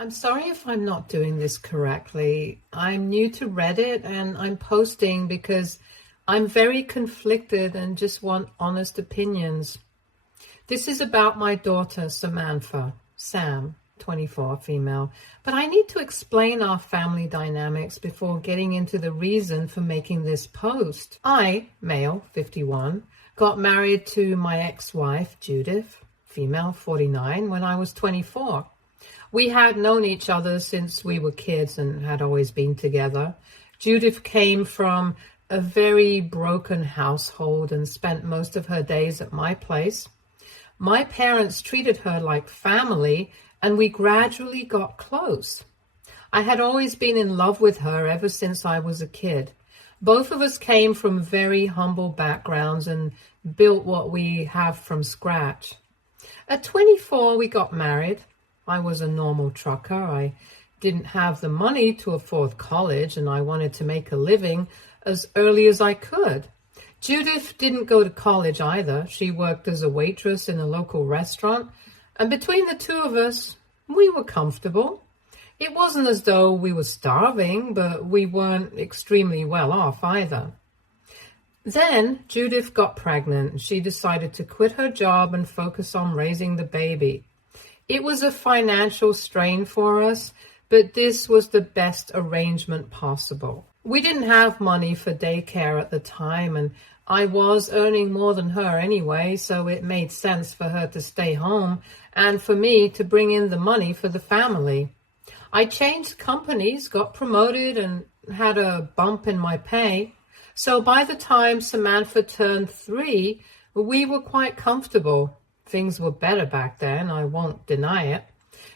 I'm sorry if I'm not doing this correctly. I'm new to Reddit and I'm posting because I'm very conflicted and just want honest opinions. This is about my daughter, Samantha, Sam, 24, female, but I need to explain our family dynamics before getting into the reason for making this post. I, male, 51, got married to my ex-wife, Judith, female, 49, when I was 24. We had known each other since we were kids and had always been together. Judith came from a very broken household and spent most of her days at my place. My parents treated her like family, and we gradually got close. I had always been in love with her ever since I was a kid. Both of us came from very humble backgrounds and built what we have from scratch. At 24, we got married. I was a normal trucker. I didn't have the money to afford college, and I wanted to make a living as early as I could. Judith didn't go to college either. She worked as a waitress in a local restaurant, and between the two of us, we were comfortable. It wasn't as though we were starving, but we weren't extremely well off either. Then Judith got pregnant. She decided to quit her job and focus on raising the baby. It was a financial strain for us, but this was the best arrangement possible. We didn't have money for daycare at the time, and I was earning more than her anyway, so it made sense for her to stay home and for me to bring in the money for the family. I changed companies, got promoted, and had a bump in my pay. So by the time Samantha turned 3, we were quite comfortable. Things were better back then, I won't deny it.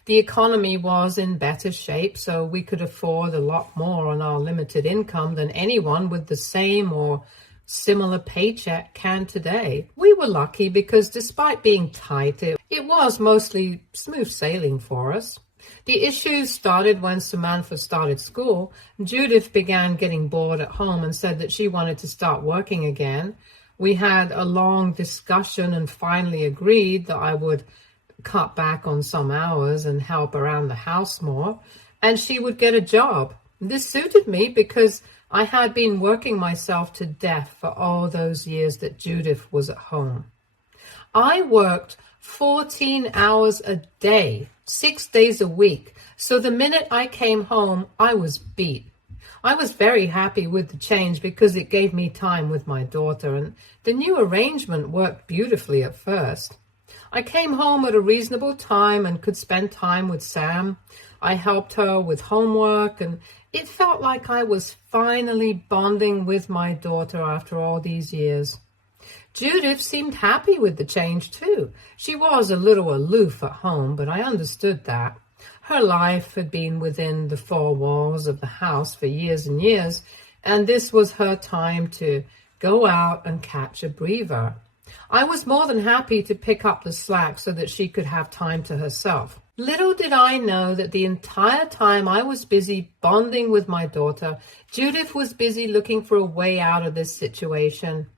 The economy was in better shape, so we could afford a lot more on our limited income than anyone with the same or similar paycheck can today. We were lucky because despite being tight, it was mostly smooth sailing for us. The issues started when Samantha started school. Judith began getting bored at home and said that she wanted to start working again. We had a long discussion and finally agreed that I would cut back on some hours and help around the house more, and she would get a job. This suited me because I had been working myself to death for all those years that Judith was at home. I worked 14 hours a day, 6 days a week, so the minute I came home, I was beat. I was very happy with the change because it gave me time with my daughter, and the new arrangement worked beautifully at first. I came home at a reasonable time and could spend time with Sam. I helped her with homework, and it felt like I was finally bonding with my daughter after all these years. Judith seemed happy with the change too. She was a little aloof at home, but I understood that. Her life had been within the 4 walls of the house for years and years, and this was her time to go out and catch a breather. I was more than happy to pick up the slack so that she could have time to herself. Little did I know that the entire time I was busy bonding with my daughter, Judith was busy looking for a way out of this situation.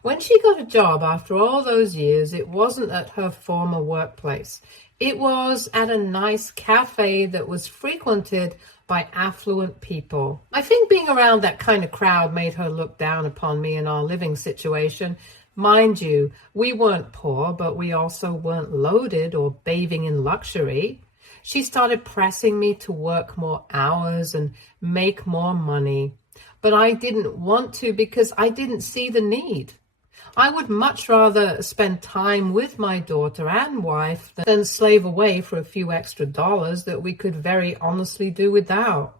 When she got a job after all those years, it wasn't at her former workplace. It was at a nice cafe that was frequented by affluent people. I think being around that kind of crowd made her look down upon me and our living situation. Mind you, we weren't poor, but we also weren't loaded or bathing in luxury. She started pressing me to work more hours and make more money. But I didn't want to because I didn't see the need. I would much rather spend time with my daughter and wife than slave away for a few extra dollars that we could very honestly do without.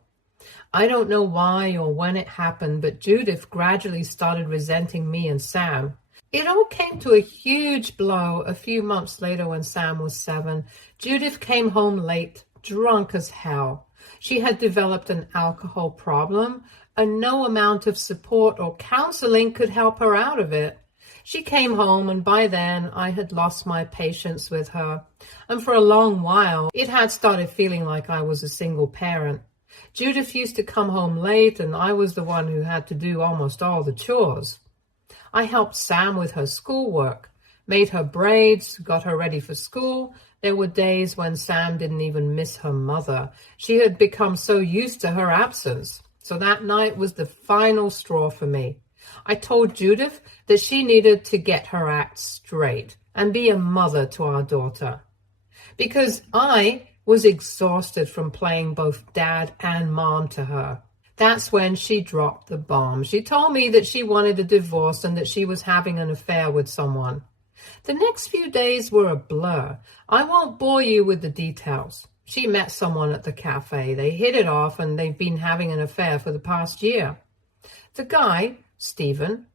I don't know why or when it happened, but Judith gradually started resenting me and Sam. It all came to a huge blow a few months later when Sam was 7. Judith came home late, drunk as hell. She had developed an alcohol problem, and no amount of support or counseling could help her out of it. She came home, and by then I had lost my patience with her, and for a long while it had started feeling like I was a single parent. Judith used to come home late, and I was the one who had to do almost all the chores. I helped Sam with her schoolwork, made her braids, got her ready for school, There were days when Sam didn't even miss her mother. She had become so used to her absence. So that night was the final straw for me. I told Judith that she needed to get her act straight and be a mother to our daughter. Because I was exhausted from playing both dad and mom to her. That's when she dropped the bomb. She told me that she wanted a divorce and that she was having an affair with someone. The next few days were a blur. I won't bore you with the details. She met someone at the cafe. They hit it off and they've been having an affair for the past year. The guy, Stephen,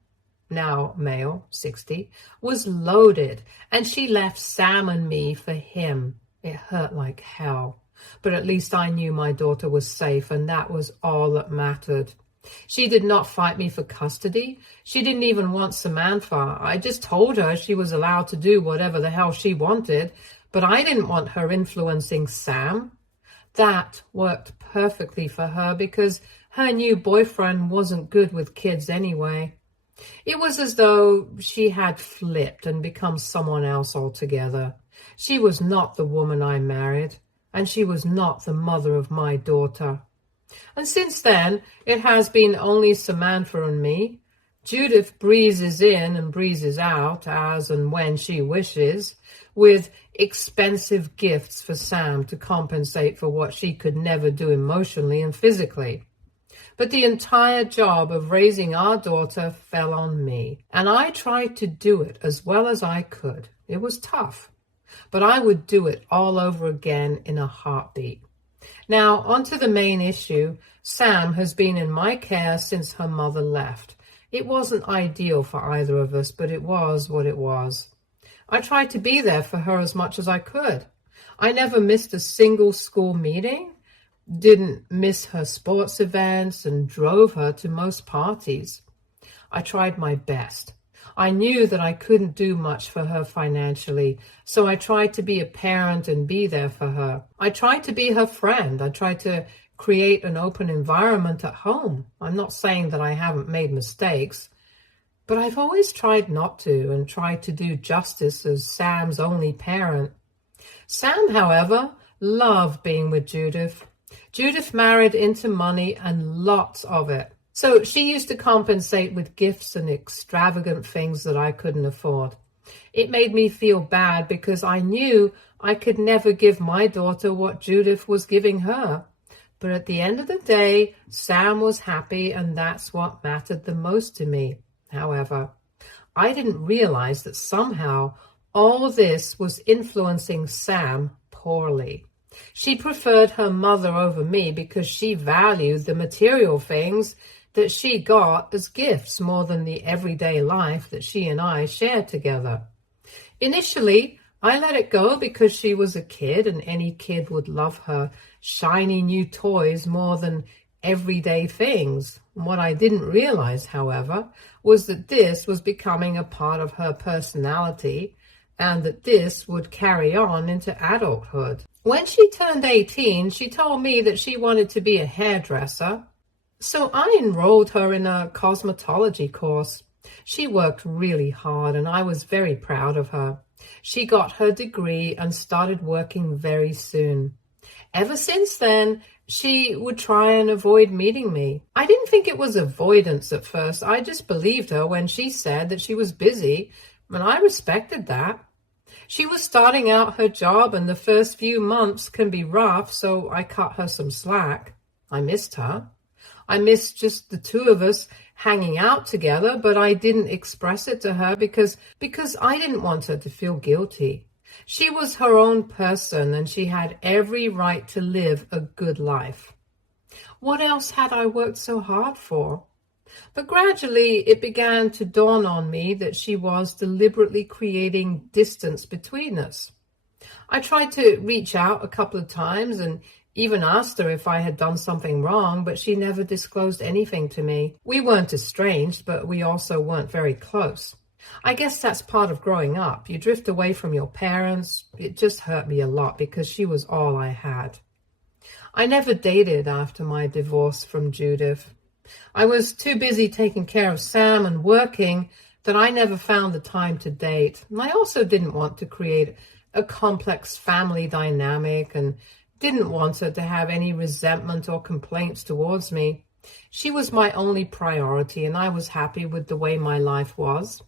now male, 60, was loaded, and she left Sam and me for him. It hurt like hell. But at least I knew my daughter was safe, and that was all that mattered. She did not fight me for custody. She didn't even want Samantha. I just told her she was allowed to do whatever the hell she wanted, but I didn't want her influencing Sam. That worked perfectly for her because her new boyfriend wasn't good with kids anyway. It was as though she had flipped and become someone else altogether. She was not the woman I married, and she was not the mother of my daughter. And since then, it has been only Samantha and me. Judith breezes in and breezes out as and when she wishes, with expensive gifts for Sam to compensate for what she could never do emotionally and physically. But the entire job of raising our daughter fell on me, and I tried to do it as well as I could. It was tough, but I would do it all over again in a heartbeat. Now, on to the main issue. Sam has been in my care since her mother left. It wasn't ideal for either of us, but it was what it was. I tried to be there for her as much as I could. I never missed a single school meeting, didn't miss her sports events, and drove her to most parties. I tried my best. I knew that I couldn't do much for her financially, so I tried to be a parent and be there for her. I tried to be her friend. I tried to create an open environment at home. I'm not saying that I haven't made mistakes, but I've always tried not to and tried to do justice as Sam's only parent. Sam, however, loved being with Judith. Judith married into money and lots of it. So she used to compensate with gifts and extravagant things that I couldn't afford. It made me feel bad because I knew I could never give my daughter what Judith was giving her. But at the end of the day, Sam was happy, and that's what mattered the most to me. However, I didn't realize that somehow all this was influencing Sam poorly. She preferred her mother over me because she valued the material things that she got as gifts more than the everyday life that she and I shared together. Initially, I let it go because she was a kid and any kid would love her shiny new toys more than everyday things. What I didn't realize, however, was that this was becoming a part of her personality and that this would carry on into adulthood. When she turned 18, she told me that she wanted to be a hairdresser. So I enrolled her in a cosmetology course. She worked really hard and I was very proud of her. She got her degree and started working very soon. Ever since then, she would try and avoid meeting me. I didn't think it was avoidance at first. I just believed her when she said that she was busy, and I respected that. She was starting out her job and the first few months can be rough, so I cut her some slack. I missed her. I missed just the two of us hanging out together, but I didn't express it to her because I didn't want her to feel guilty. She was her own person and she had every right to live a good life. What else had I worked so hard for? But gradually it began to dawn on me that she was deliberately creating distance between us. I tried to reach out a couple of times and even asked her if I had done something wrong, but she never disclosed anything to me. We weren't estranged, but we also weren't very close. I guess that's part of growing up. You drift away from your parents. It just hurt me a lot because she was all I had. I never dated after my divorce from Judith. I was too busy taking care of Sam and working that I never found the time to date. And I also didn't want to create a complex family dynamic and didn't want her to have any resentment or complaints towards me. She was my only priority, and I was happy with the way my life was.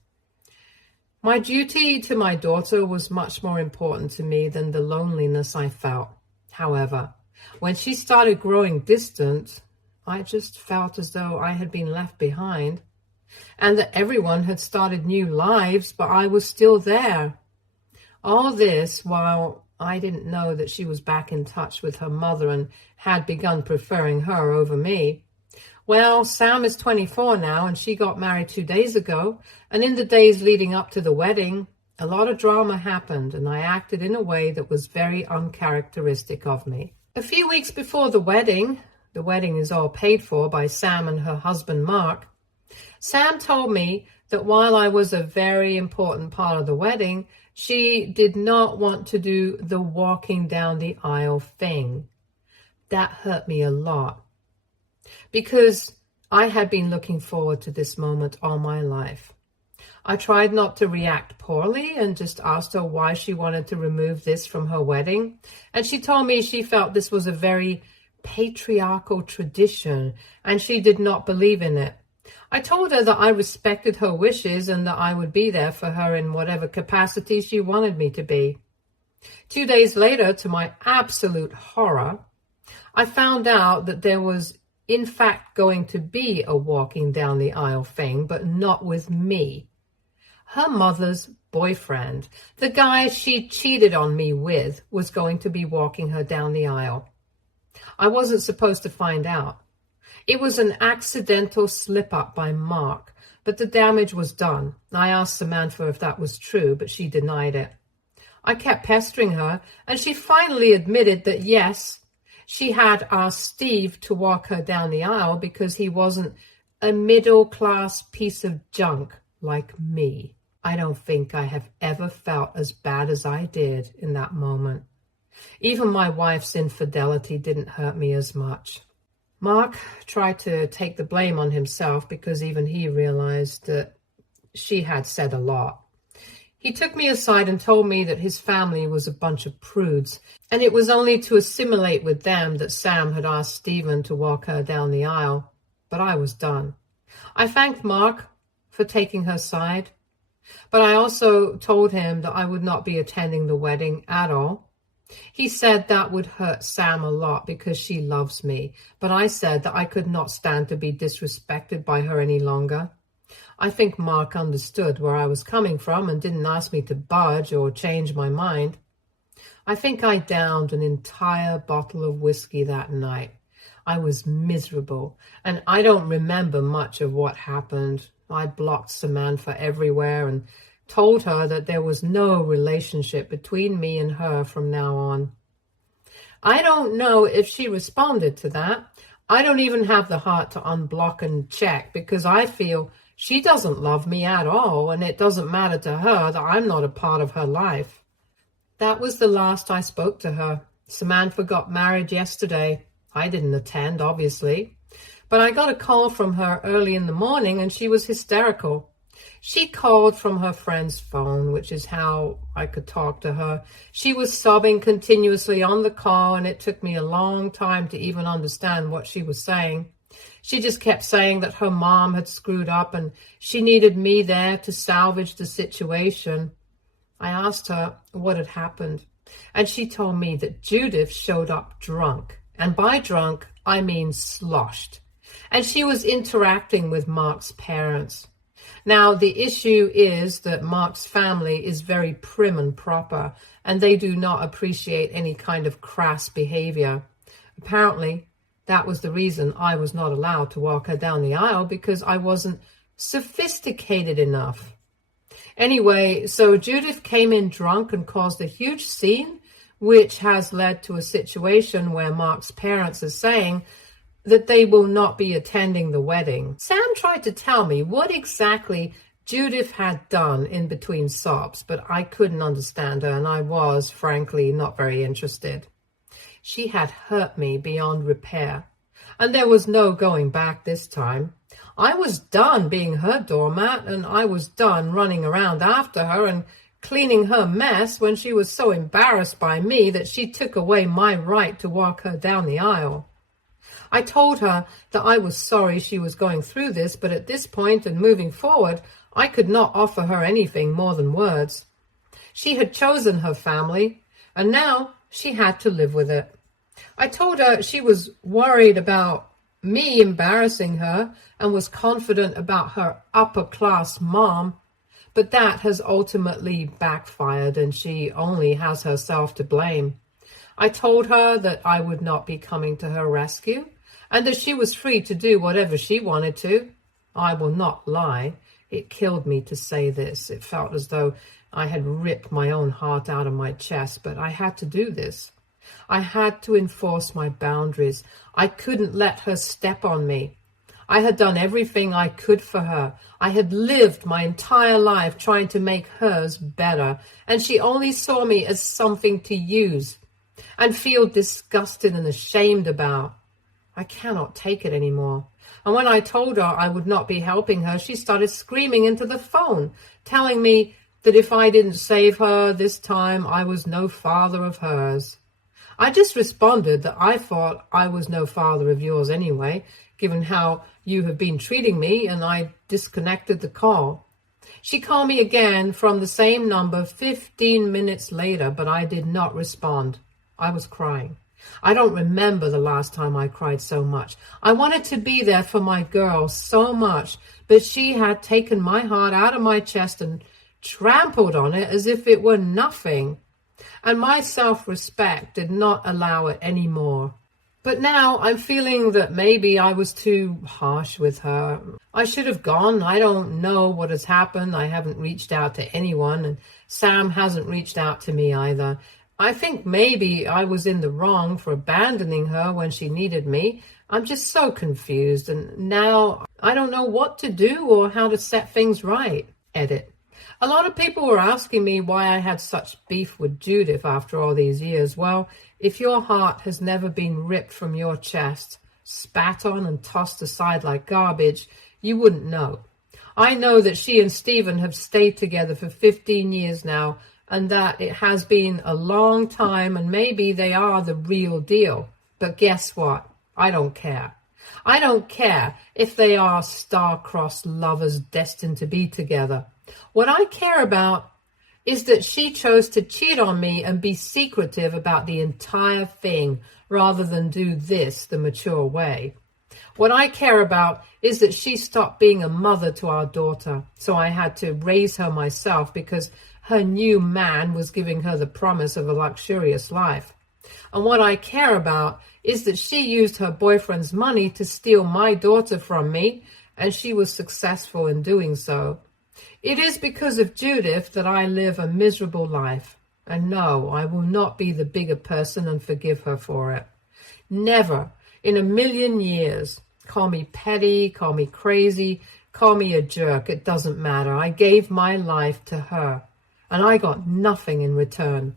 My duty to my daughter was much more important to me than the loneliness I felt. However, when she started growing distant, I just felt as though I had been left behind, and that everyone had started new lives, but I was still there. All this while I didn't know that she was back in touch with her mother and had begun preferring her over me. Well, Sam is 24 now, and she got married 2 days ago, and in the days leading up to the wedding, a lot of drama happened, and I acted in a way that was very uncharacteristic of me. A few weeks before the wedding is all paid for by Sam and her husband, Mark, Sam told me that while I was a very important part of the wedding, she did not want to do the walking down the aisle thing. That hurt me a lot, because I had been looking forward to this moment all my life. I tried not to react poorly and just asked her why she wanted to remove this from her wedding, and she told me she felt this was a very patriarchal tradition and she did not believe in it. I told her that I respected her wishes and that I would be there for her in whatever capacity she wanted me to be. 2 days later, to my absolute horror, I found out that there was in fact going to be a walking down the aisle thing, but not with me. Her mother's boyfriend, the guy she cheated on me with, was going to be walking her down the aisle. I wasn't supposed to find out. It was an accidental slip-up by Mark, but the damage was done. I asked Samantha if that was true, but she denied it. I kept pestering her, and she finally admitted that yes, she had asked Steve to walk her down the aisle because he wasn't a middle-class piece of junk like me. I don't think I have ever felt as bad as I did in that moment. Even my wife's infidelity didn't hurt me as much. Mark tried to take the blame on himself because even he realized that she had said a lot. He took me aside and told me that his family was a bunch of prudes, and it was only to assimilate with them that Sam had asked Stephen to walk her down the aisle. But I was done. I thanked Mark for taking her side, but I also told him that I would not be attending the wedding at all. He said that would hurt Sam a lot because she loves me, but I said that I could not stand to be disrespected by her any longer. I think Mark understood where I was coming from and didn't ask me to budge or change my mind. I think I downed an entire bottle of whiskey that night. I was miserable, and I don't remember much of what happened. I blocked Samantha everywhere and told her that there was no relationship between me and her from now on. I don't know if she responded to that. I don't even have the heart to unblock and check because I feel she doesn't love me at all, and it doesn't matter to her that I'm not a part of her life. That was the last I spoke to her. Samantha got married yesterday. I didn't attend, obviously, but I got a call from her early in the morning and she was hysterical. She called from her friend's phone, which is how I could talk to her. She was sobbing continuously on the call, and it took me a long time to even understand what she was saying. She just kept saying that her mom had screwed up and she needed me there to salvage the situation. I asked her what had happened, and she told me that Judith showed up drunk, and by drunk, I mean sloshed, and she was interacting with Mark's parents. Now, the issue is that Mark's family is very prim and proper, and they do not appreciate any kind of crass behavior. Apparently, that was the reason I was not allowed to walk her down the aisle, because I wasn't sophisticated enough. Anyway, so Judith came in drunk and caused a huge scene, which has led to a situation where Mark's parents are saying that they will not be attending the wedding. Sam tried to tell me what exactly Judith had done in between sobs, but I couldn't understand her, and I was, frankly, not very interested. She had hurt me beyond repair, and there was no going back this time. I was done being her doormat, and I was done running around after her and cleaning her mess when she was so embarrassed by me that she took away my right to walk her down the aisle. I told her that I was sorry she was going through this, but at this point and moving forward, I could not offer her anything more than words. She had chosen her family, and now she had to live with it. I told her she was worried about me embarrassing her and was confident about her upper-class mom, but that has ultimately backfired and she only has herself to blame. I told her that I would not be coming to her rescue and that she was free to do whatever she wanted to. I will not lie. It killed me to say this. It felt as though I had ripped my own heart out of my chest, but I had to do this. I had to enforce my boundaries. I couldn't let her step on me. I had done everything I could for her. I had lived my entire life trying to make hers better, and she only saw me as something to use and feel disgusted and ashamed about. I cannot take it anymore. And when I told her I would not be helping her, she started screaming into the phone, telling me that if I didn't save her this time, I was no father of hers. I just responded that I thought I was no father of yours anyway, given how you have been treating me, and I disconnected the call. She called me again from the same number 15 minutes later, but I did not respond. I was crying. I don't remember the last time I cried so much. I wanted to be there for my girl so much, but she had taken my heart out of my chest and trampled on it as if it were nothing. And my self-respect did not allow it anymore. But now I'm feeling that maybe I was too harsh with her. I should have gone. I don't know what has happened. I haven't reached out to anyone, and Sam hasn't reached out to me either. I think maybe I was in the wrong for abandoning her when she needed me. I'm just so confused, and now I don't know what to do or how to set things right. Edit. A lot of people were asking me why I had such beef with Judith after all these years. Well, if your heart has never been ripped from your chest, spat on and tossed aside like garbage, you wouldn't know. I know that she and Stephen have stayed together for 15 years now, and that it has been a long time, and maybe they are the real deal. But guess what? I don't care. I don't care if they are star-crossed lovers destined to be together. What I care about is that she chose to cheat on me and be secretive about the entire thing rather than do this the mature way. What I care about is that she stopped being a mother to our daughter, so I had to raise her myself because her new man was giving her the promise of a luxurious life. And what I care about is that she used her boyfriend's money to steal my daughter from me, and she was successful in doing so. It is because of Judith that I live a miserable life. And no, I will not be the bigger person and forgive her for it. Never in a million years. Call me petty, call me crazy, call me a jerk. It doesn't matter. I gave my life to her, and I got nothing in return.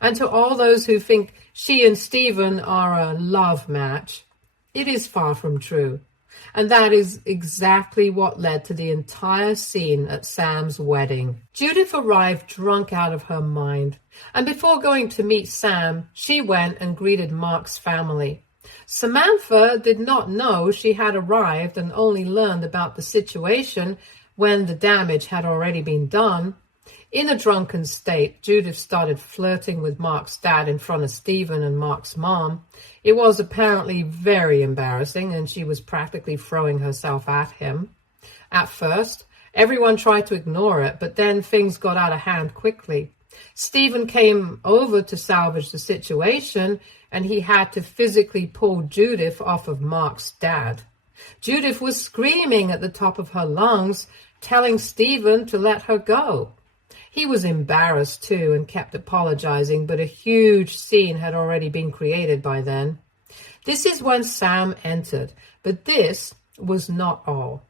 And to all those who think she and Stephen are a love match, it is far from true. And that is exactly what led to the entire scene at Sam's wedding. Judith arrived drunk out of her mind, and before going to meet Sam, she went and greeted Mark's family. Samantha did not know she had arrived and only learned about the situation when the damage had already been done. In a drunken state, Judith started flirting with Mark's dad in front of Stephen and Mark's mom. It was apparently very embarrassing, and she was practically throwing herself at him. At first, everyone tried to ignore it, but then things got out of hand quickly. Stephen came over to salvage the situation, and he had to physically pull Judith off of Mark's dad. Judith was screaming at the top of her lungs, telling Stephen to let her go. He was embarrassed too and kept apologizing, but a huge scene had already been created by then. This is when Sam entered, but this was not all.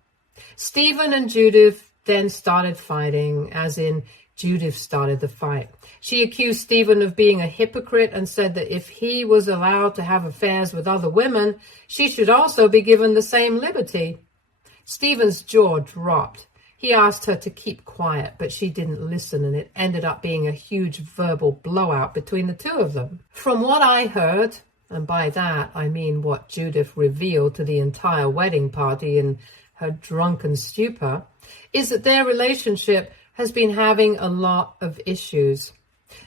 Stephen and Judith then started fighting, as in Judith started the fight. She accused Stephen of being a hypocrite and said that if he was allowed to have affairs with other women, she should also be given the same liberty. Stephen's jaw dropped. He asked her to keep quiet, but she didn't listen, and it ended up being a huge verbal blowout between the two of them. From what I heard, and by that I mean what Judith revealed to the entire wedding party in her drunken stupor, is that their relationship has been having a lot of issues.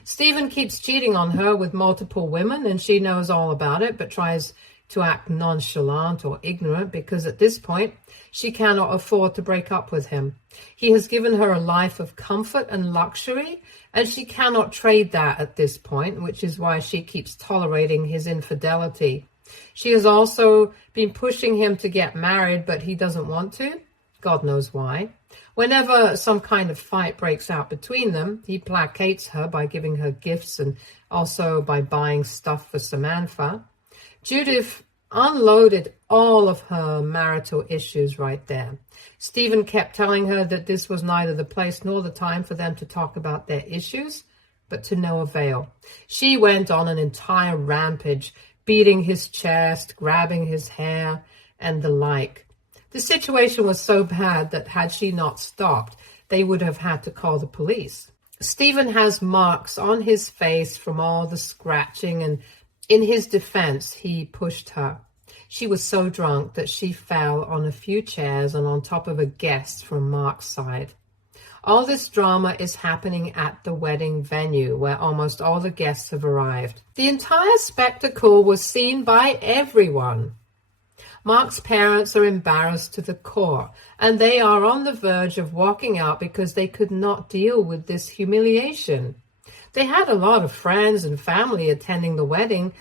Stephen keeps cheating on her with multiple women, and she knows all about it, but tries to act nonchalant or ignorant because at this point she cannot afford to break up with him. He has given her a life of comfort and luxury, and she cannot trade that at this point, which is why she keeps tolerating his infidelity. She has also been pushing him to get married, but he doesn't want to. God knows why. Whenever some kind of fight breaks out between them, he placates her by giving her gifts and also by buying stuff for Samantha. Judith unloaded all of her marital issues right there. Stephen kept telling her that this was neither the place nor the time for them to talk about their issues, but to no avail. She went on an entire rampage, beating his chest, grabbing his hair, and the like. The situation was so bad that had she not stopped, they would have had to call the police. Stephen has marks on his face from all the scratching, and in his defense, he pushed her. She was so drunk that she fell on a few chairs and on top of a guest from Mark's side. All this drama is happening at the wedding venue where almost all the guests have arrived. The entire spectacle was seen by everyone. Mark's parents are embarrassed to the core, and they are on the verge of walking out because they could not deal with this humiliation. They had a lot of friends and family attending the wedding,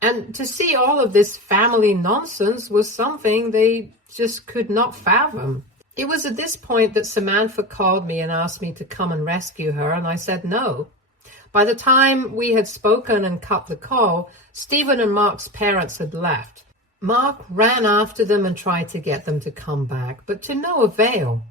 and to see all of this family nonsense was something they just could not fathom. It was at this point that Samantha called me and asked me to come and rescue her, and I said no. By the time we had spoken and cut the call, Stephen and Mark's parents had left. Mark ran after them and tried to get them to come back, but to no avail.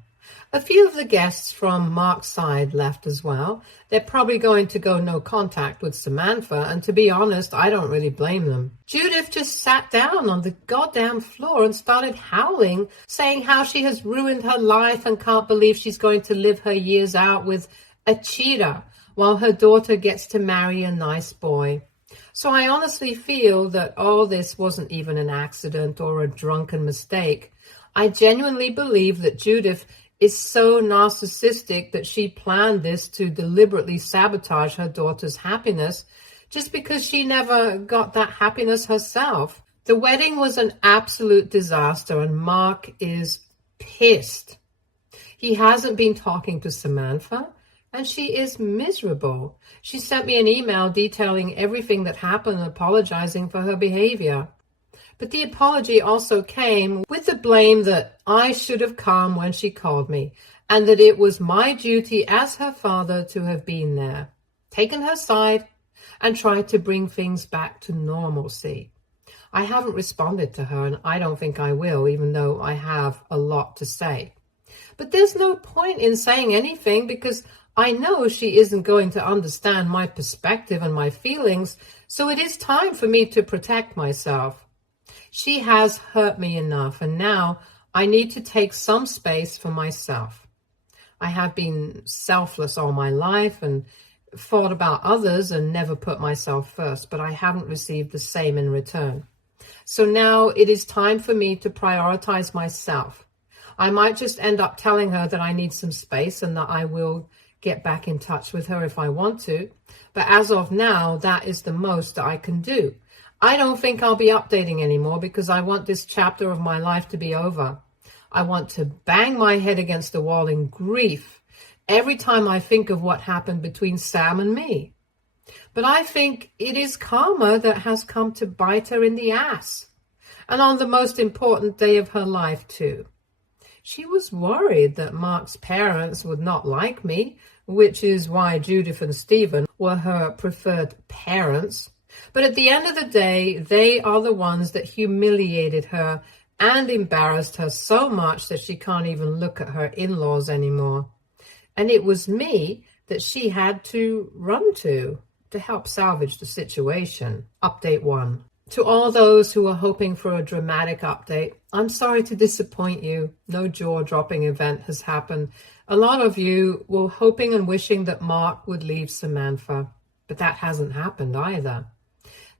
A few of the guests from Mark's side left as well. They're probably going to go no contact with Samantha, and to be honest, I don't really blame them. Judith just sat down on the goddamn floor and started howling, saying how she has ruined her life and can't believe she's going to live her years out with a cheater while her daughter gets to marry a nice boy. So I honestly feel that all this wasn't even an accident or a drunken mistake. I genuinely believe that Judith is so narcissistic that she planned this to deliberately sabotage her daughter's happiness just because she never got that happiness herself. The wedding was an absolute disaster, and Mark is pissed. He hasn't been talking to Samantha, and she is miserable. She sent me an email detailing everything that happened and apologizing for her behavior. But the apology also came with the blame that I should have come when she called me, and that it was my duty as her father to have been there, taken her side, and tried to bring things back to normalcy. I haven't responded to her, and I don't think I will, even though I have a lot to say. But there's no point in saying anything because I know she isn't going to understand my perspective and my feelings, so it is time for me to protect myself. She has hurt me enough, and now I need to take some space for myself. I have been selfless all my life and thought about others and never put myself first, but I haven't received the same in return. So now it is time for me to prioritize myself. I might just end up telling her that I need some space and that I will get back in touch with her if I want to, but as of now, that is the most that I can do. I don't think I'll be updating anymore because I want this chapter of my life to be over. I want to bang my head against the wall in grief every time I think of what happened between Sam and me. But I think it is karma that has come to bite her in the ass, and on the most important day of her life too. She was worried that Mark's parents would not like me, which is why Judith and Stephen were her preferred parents. But at the end of the day, they are the ones that humiliated her and embarrassed her so much that she can't even look at her in-laws anymore. And it was me that she had to run to help salvage the situation. Update 1. To all those who are hoping for a dramatic update, I'm sorry to disappoint you. No jaw-dropping event has happened. A lot of you were hoping and wishing that Mark would leave Samantha, but that hasn't happened either.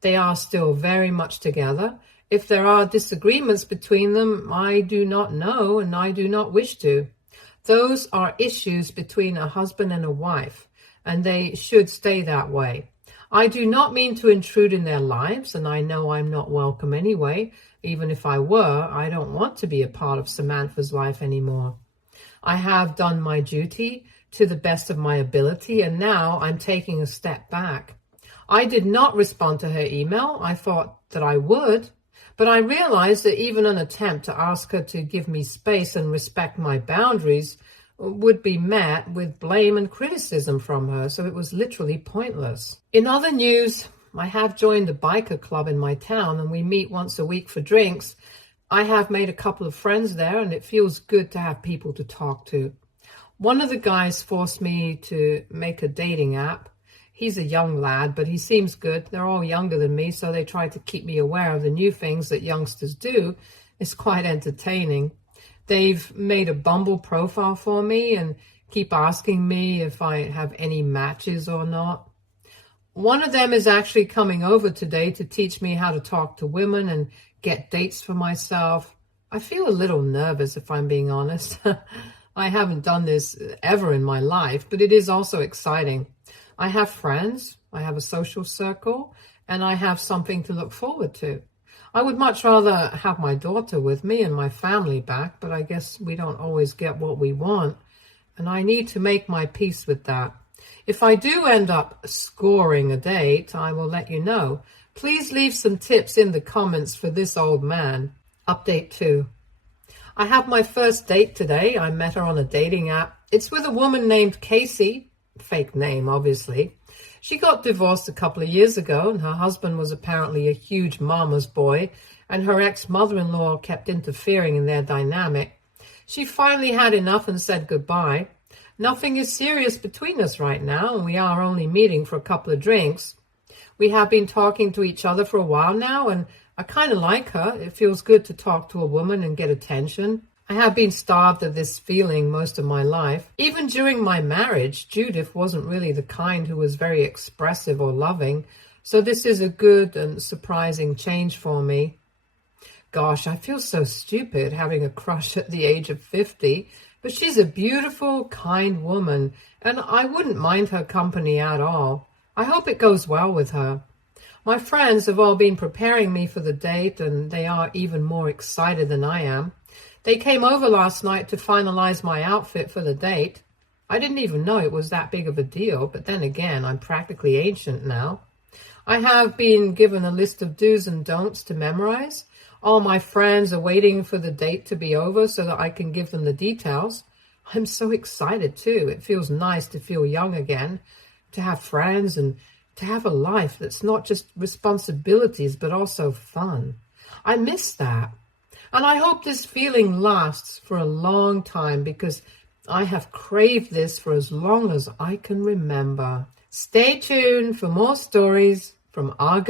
They are still very much together. If there are disagreements between them, I do not know and I do not wish to. Those are issues between a husband and a wife, and they should stay that way. I do not mean to intrude in their lives, and I know I'm not welcome anyway. Even if I were, I don't want to be a part of Samantha's life anymore. I have done my duty to the best of my ability, and now I'm taking a step back. I did not respond to her email. I thought that I would, but I realized that even an attempt to ask her to give me space and respect my boundaries would be met with blame and criticism from her, so it was literally pointless. In other news, I have joined a biker club in my town, and we meet once a week for drinks. I have made a couple of friends there, and it feels good to have people to talk to. One of the guys forced me to make a dating app. He's a young lad, but he seems good. They're all younger than me, so they try to keep me aware of the new things that youngsters do. It's quite entertaining. They've made a Bumble profile for me and keep asking me if I have any matches or not. One of them is actually coming over today to teach me how to talk to women and get dates for myself. I feel a little nervous, if I'm being honest. I haven't done this ever in my life, but it is also exciting. I have friends, I have a social circle, and I have something to look forward to. I would much rather have my daughter with me and my family back, but I guess we don't always get what we want, and I need to make my peace with that. If I do end up scoring a date, I will let you know. Please leave some tips in the comments for this old man. Update 2. I have my first date today. I met her on a dating app. It's with a woman named Casey. Fake name, obviously. She got divorced a couple of years ago, and her husband was apparently a huge mama's boy, and her ex-mother-in-law kept interfering in their dynamic. She finally had enough and said goodbye. Nothing is serious between us right now, and we are only meeting for a couple of drinks. We have been talking to each other for a while now, and I kind of like her. It feels good to talk to a woman and get attention. I have been starved of this feeling most of my life. Even during my marriage, Judith wasn't really the kind who was very expressive or loving, so this is a good and surprising change for me. Gosh, I feel so stupid having a crush at the age of 50, but she's a beautiful, kind woman, and I wouldn't mind her company at all. I hope it goes well with her. My friends have all been preparing me for the date, and they are even more excited than I am. They came over last night to finalize my outfit for the date. I didn't even know it was that big of a deal, but then again, I'm practically ancient now. I have been given a list of do's and don'ts to memorize. All my friends are waiting for the date to be over so that I can give them the details. I'm so excited too. It feels nice to feel young again, to have friends and to have a life that's not just responsibilities but also fun. I miss that. And I hope this feeling lasts for a long time because I have craved this for as long as I can remember. Stay tuned for more stories from Argo.